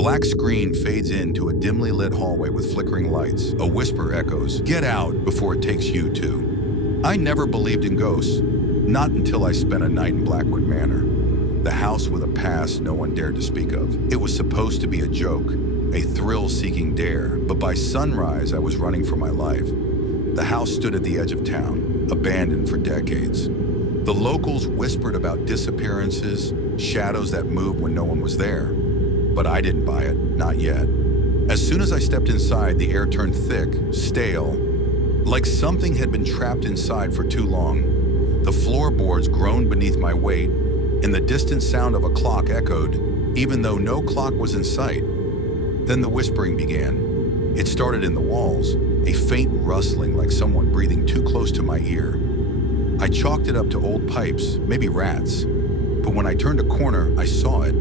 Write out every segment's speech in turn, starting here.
Black screen fades into a dimly lit hallway with flickering lights. A whisper echoes, "Get out before it takes you too." I never believed in ghosts, not until I spent a night in Blackwood Manor, the house with a past no one dared to speak of. It was supposed to be a joke, a thrill-seeking dare, but by sunrise I was running for my life. The house stood at the edge of town, abandoned for decades. The locals whispered about disappearances, shadows that moved when no one was there. But I didn't buy it, not yet. As soon as I stepped inside, the air turned thick, stale, like something had been trapped inside for too long. The floorboards groaned beneath my weight, and the distant sound of a clock echoed, even though no clock was in sight. Then the whispering began. It started in the walls, a faint rustling like someone breathing too close to my ear. I chalked it up to old pipes, maybe rats. But when I turned a corner, I saw it.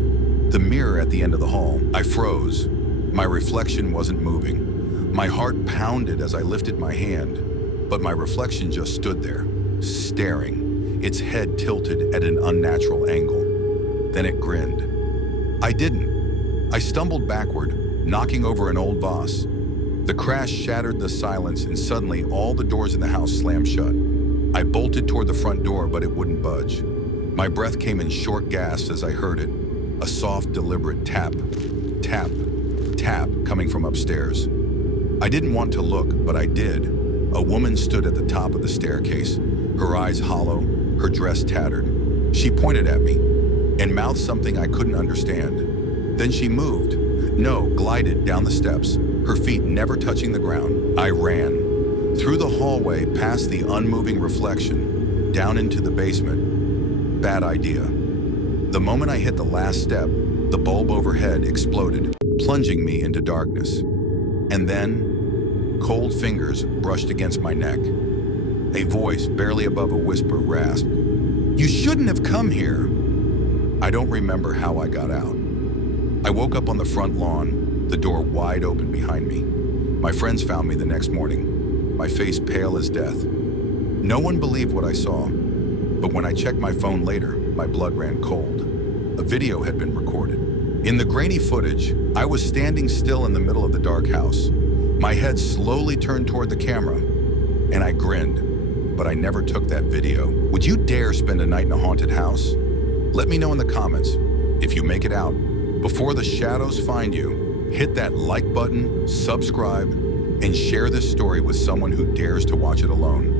The mirror at the end of the hall. I froze. My reflection wasn't moving. My heart pounded as I lifted my hand, but my reflection just stood there, staring, its head tilted at an unnatural angle. Then it grinned. I didn't. I stumbled backward, knocking over an old vase. The crash shattered the silence, and suddenly all the doors in the house slammed shut. I bolted toward the front door, but it wouldn't budge. My breath came in short gasps as I heard it. A soft, deliberate tap, tap, tap coming from upstairs. I didn't want to look, but I did. A woman stood at the top of the staircase, her eyes hollow, her dress tattered. She pointed at me and mouthed something I couldn't understand. Then she moved, glided down the steps, her feet never touching the ground. I ran. Through the hallway, past the unmoving reflection, down into the basement. Bad idea. The moment I hit the last step, the bulb overhead exploded, plunging me into darkness. And then, cold fingers brushed against my neck. A voice, barely above a whisper, rasped, "You shouldn't have come here." I don't remember how I got out. I woke up on the front lawn, the door wide open behind me. My friends found me the next morning, my face pale as death. No one believed what I saw, but when I checked my phone later, my blood ran cold. A video had been recorded. In the grainy footage, I was standing still in the middle of the dark house. My head slowly turned toward the camera, and I grinned, but I never took that video. Would you dare spend a night in a haunted house? Let me know in the comments. If you make it out, before the shadows find you, hit that like button, subscribe, and share this story with someone who dares to watch it alone.